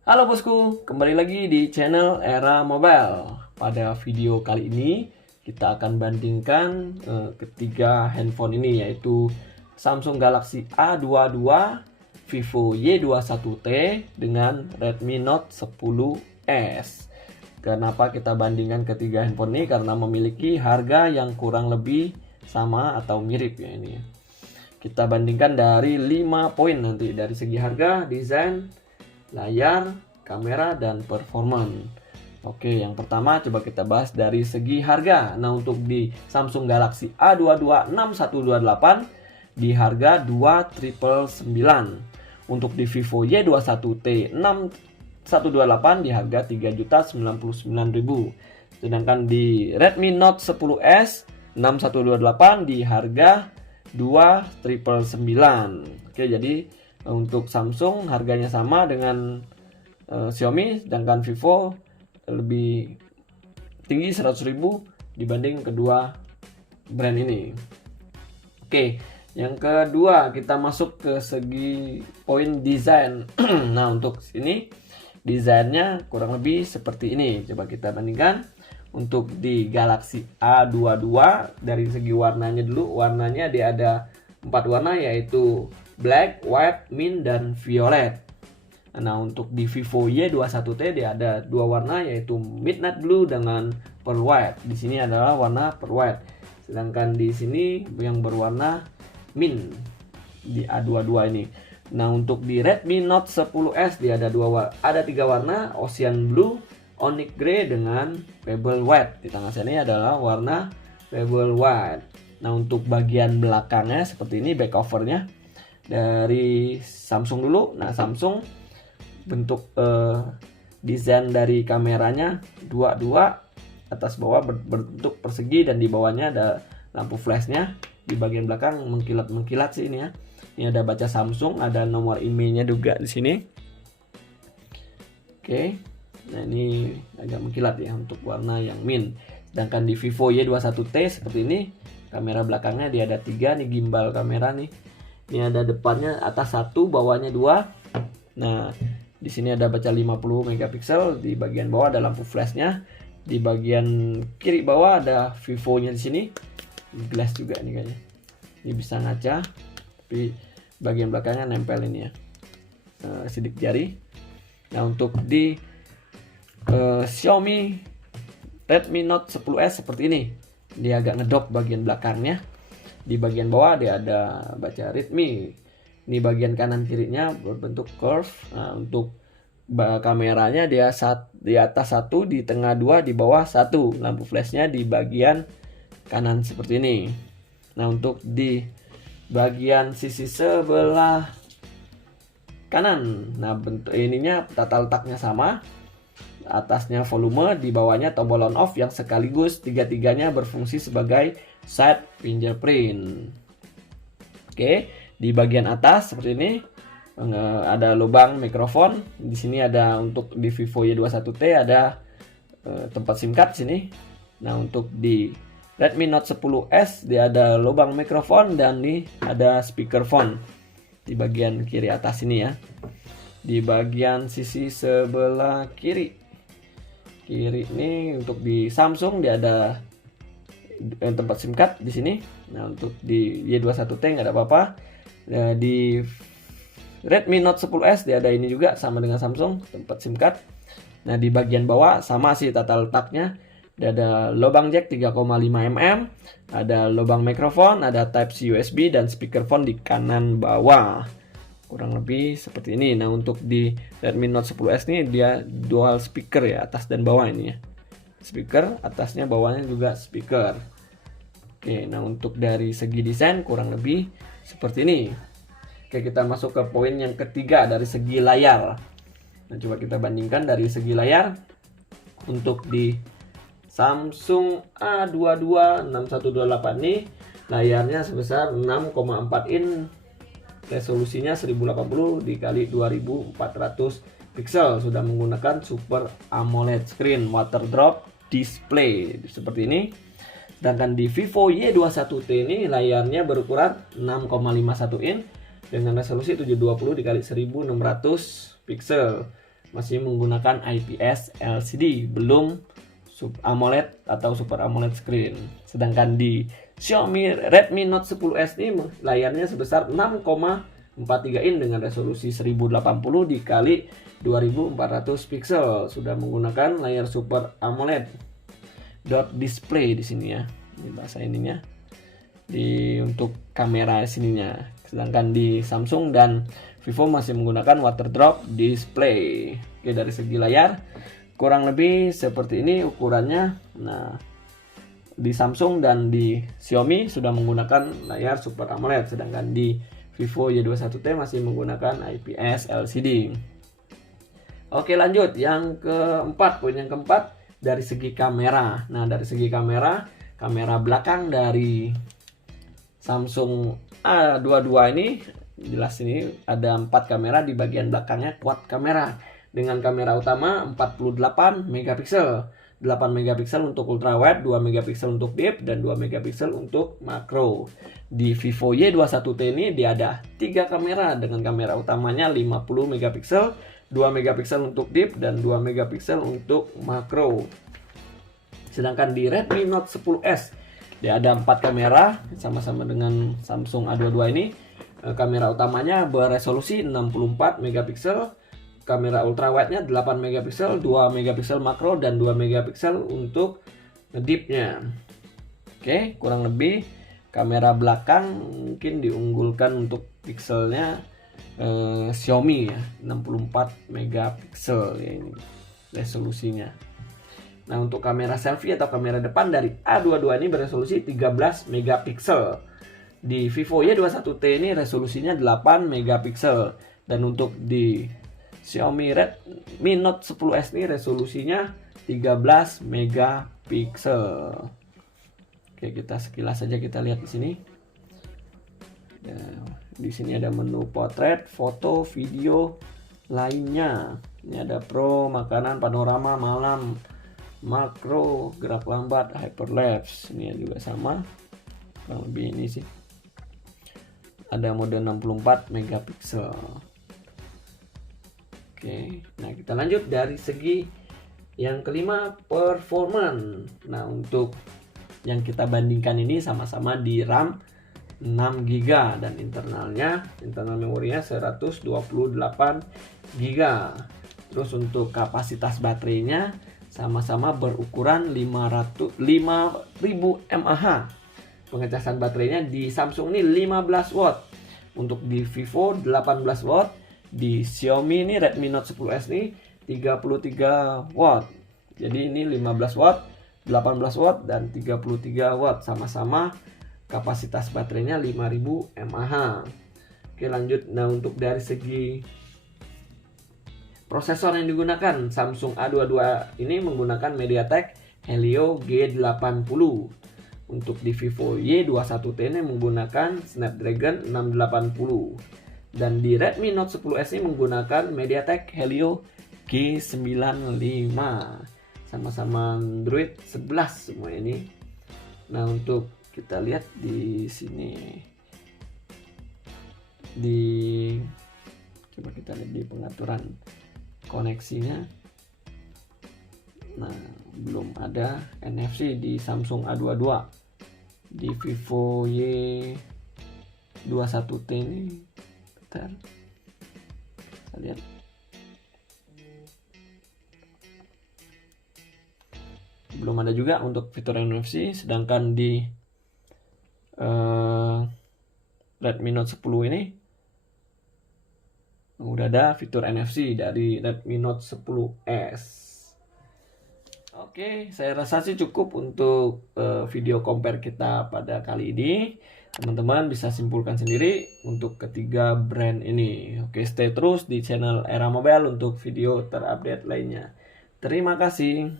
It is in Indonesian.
Halo bosku, kembali lagi di channel Era Mobile. Pada video kali ini kita akan bandingkan ketiga handphone ini, yaitu Samsung Galaxy A22, Vivo Y21T dengan Redmi Note 10S. Kenapa kita bandingkan ketiga handphone ini? Karena memiliki harga yang kurang lebih sama atau mirip ya ini. Kita bandingkan dari 5 poin nanti, dari segi harga, desain, layar, kamera, dan performan. Oke, yang pertama coba kita bahas dari segi harga. Nah, untuk di Samsung Galaxy A22 6128 di harga 2.999. Untuk di Vivo Y21T 6128 di harga 3.099.000. Sedangkan di Redmi Note 10S 6128 di harga 2.999. Oke, jadi untuk Samsung harganya sama dengan Xiaomi, sedangkan Vivo lebih tinggi 100.000 dibanding kedua brand ini. Oke, yang kedua kita masuk ke segi poin desain. Nah, untuk ini desainnya kurang lebih seperti ini. Coba kita bandingkan. Untuk di Galaxy A22 dari segi warnanya dulu, warnanya dia ada 4 warna, yaitu black, white, mint, dan violet. Nah, untuk di Vivo Y21T dia ada 2 warna, yaitu midnight blue dengan pearl white. Di sini adalah warna pearl white. Sedangkan di sini yang berwarna mint di A22 ini. Nah, untuk di Redmi Note 10S dia ada 3 warna, ocean blue, onyx grey, dengan pebble white. Di tengah sini adalah warna pebble white. Nah, untuk bagian belakangnya seperti ini, back covernya dari Samsung dulu. Nah, Samsung bentuk desain dari kameranya dua atas bawah berbentuk persegi, dan di bawahnya ada lampu flashnya. Di bagian belakang mengkilat sih ini ya. Ini ada baca Samsung, ada nomor emailnya juga di sini. Oke. Nah, ini agak mengkilat ya untuk warna yang mint. Sedangkan di Vivo Y21T seperti ini, kamera belakangnya dia ada 3 nih, gimbal kamera nih. Ini ada depannya atas 1, bawahnya 2. Nah, di sini ada baca 50 megapiksel, di bagian bawah ada lampu flashnya. Di bagian kiri bawah ada Vivo-nya di sini. Glass juga nih kayaknya. Ini bisa ngaca, tapi bagian belakangnya nempel ini ya. Sidik jari. Nah, untuk di Xiaomi Redmi Note 10S seperti ini. Dia agak ngedop bagian belakangnya. Di bagian bawah dia ada baca Redmi. Ini bagian kanan kirinya berbentuk curve. Nah, untuk kameranya dia di atas 1, di tengah 2, di bawah 1. Lampu flashnya di bagian kanan seperti ini. Nah, untuk di bagian sisi sebelah kanan, nah bentuk ininya tata letaknya sama. Atasnya volume, di bawahnya tombol on off yang sekaligus tiga-tiganya berfungsi sebagai side fingerprint. Oke, di bagian atas seperti ini ada lubang mikrofon. Di sini ada untuk di Vivo Y21T ada tempat SIM card sini. Nah, untuk di Redmi Note 10S dia ada lubang mikrofon, dan nih ada speakerphone di bagian kiri atas ini ya. Di bagian sisi sebelah kiri ini untuk di Samsung dia ada tempat SIM card di sini. Nah, untuk di Y21T nggak ada apa-apa. Nah, di Redmi Note 10S dia ada ini juga, sama dengan Samsung, tempat SIM card. Nah, di bagian bawah sama sih tata letaknya. Dia ada lubang jack 3,5 mm, ada lubang mikrofon, ada type C USB, dan speakerphone di kanan bawah. Kurang lebih seperti ini. Nah, untuk di Redmi Note 10S ini dia dual speaker ya, atas dan bawah ini ya. Speaker, atasnya bawahnya juga speaker. Oke, nah untuk dari segi desain kurang lebih seperti ini. Oke, kita masuk ke poin yang ketiga dari segi layar. Nah, coba kita bandingkan dari segi layar. Untuk di Samsung A22 6128 ini layarnya sebesar 6,4 inch. Resolusinya 1080 dikali 2400 pixel, sudah menggunakan Super AMOLED screen, water drop display seperti ini. Sedangkan di Vivo Y21T ini layarnya berukuran 6,51 inch dengan resolusi 720 dikali 1600 pixel. masih menggunakan IPS LCD, belum AMOLED atau Super AMOLED screen. Sedangkan di Xiaomi Redmi Note 10S ini layarnya sebesar 6,43 in dengan resolusi 1080 dikali 2400 pixel. Sudah menggunakan layar Super AMOLED dot display di sini ya. Ini bahasa ininya. Untuk kamera sininya. Sedangkan di Samsung dan Vivo masih menggunakan water drop display. Oke, dari segi layar kurang lebih seperti ini ukurannya. Nah, di Samsung dan di Xiaomi sudah menggunakan layar Super AMOLED, sedangkan di Vivo Y21T masih menggunakan IPS LCD. Oke, lanjut yang keempat. Poin yang keempat dari segi kamera. Nah, dari segi kamera belakang dari Samsung A22 ini jelas ini ada 4 kamera di bagian belakangnya, quad kamera dengan kamera utama 48 megapiksel, 8 megapiksel untuk ultrawide, 2 megapiksel untuk deep dan 2 megapiksel untuk makro. Di Vivo Y21T ini dia ada 3 kamera dengan kamera utamanya 50 megapiksel, 2 megapiksel untuk deep dan 2 megapiksel untuk makro. Sedangkan di Redmi Note 10S dia ada 4 kamera sama-sama dengan Samsung A22 ini. Kamera utamanya beresolusi 64 megapiksel, kamera ultrawide-nya 8 megapiksel, 2 megapiksel makro dan 2 megapiksel untuk deep-nya. Oke, kurang lebih kamera belakang mungkin diunggulkan untuk pixelnya Xiaomi ya, 64 megapiksel ya ini resolusinya. Nah, untuk kamera selfie atau kamera depan dari A22 ini beresolusi 13 megapiksel. Di Vivo Y21T ini resolusinya 8 megapiksel. Dan untuk di Xiaomi Redmi Note 10S ini resolusinya 13 megapiksel. Oke, kita sekilas saja kita lihat di sini. Ya, di sini ada menu potret, foto, video lainnya. Ini ada pro, makanan, panorama, malam, makro, gerak lambat, hyperlapse. Ini juga sama, kurang lebih ini sih. Ada mode 64 megapiksel. Oke, nah kita lanjut dari segi yang kelima, performance. Nah, untuk yang kita bandingkan ini sama-sama di RAM 6 GB dan internal memorinya 128 GB. Terus untuk kapasitas baterainya sama-sama berukuran 5000 mAh. Pengecasan baterainya di Samsung ini 15 watt. Untuk di Vivo 18 watt. Di Xiaomi ini Redmi Note 10S ini 33 watt. Jadi ini 15 watt, 18 watt dan 33 watt, sama-sama kapasitas baterainya 5000 mAh. Oke, lanjut. Nah, untuk dari segi prosesor yang digunakan, Samsung A22 ini menggunakan MediaTek Helio G80. Untuk di Vivo Y21T ini menggunakan Snapdragon 680. Dan di Redmi Note 10S ini menggunakan MediaTek Helio G95. Sama-sama Android 11 semua ini. Nah, untuk kita lihat di sini, coba kita lihat di pengaturan koneksinya. Nah, belum ada NFC di Samsung A22. Di Vivo Y21T ini, bentar, kita lihat. Belum ada juga untuk fitur NFC. Sedangkan di Redmi Note 10 ini udah ada fitur NFC dari Redmi Note 10S. Oke, saya rasa sih cukup untuk video compare kita pada kali ini. Teman-teman bisa simpulkan sendiri untuk ketiga brand ini. Oke, stay terus di channel Era Mobile untuk video terupdate lainnya. Terima kasih.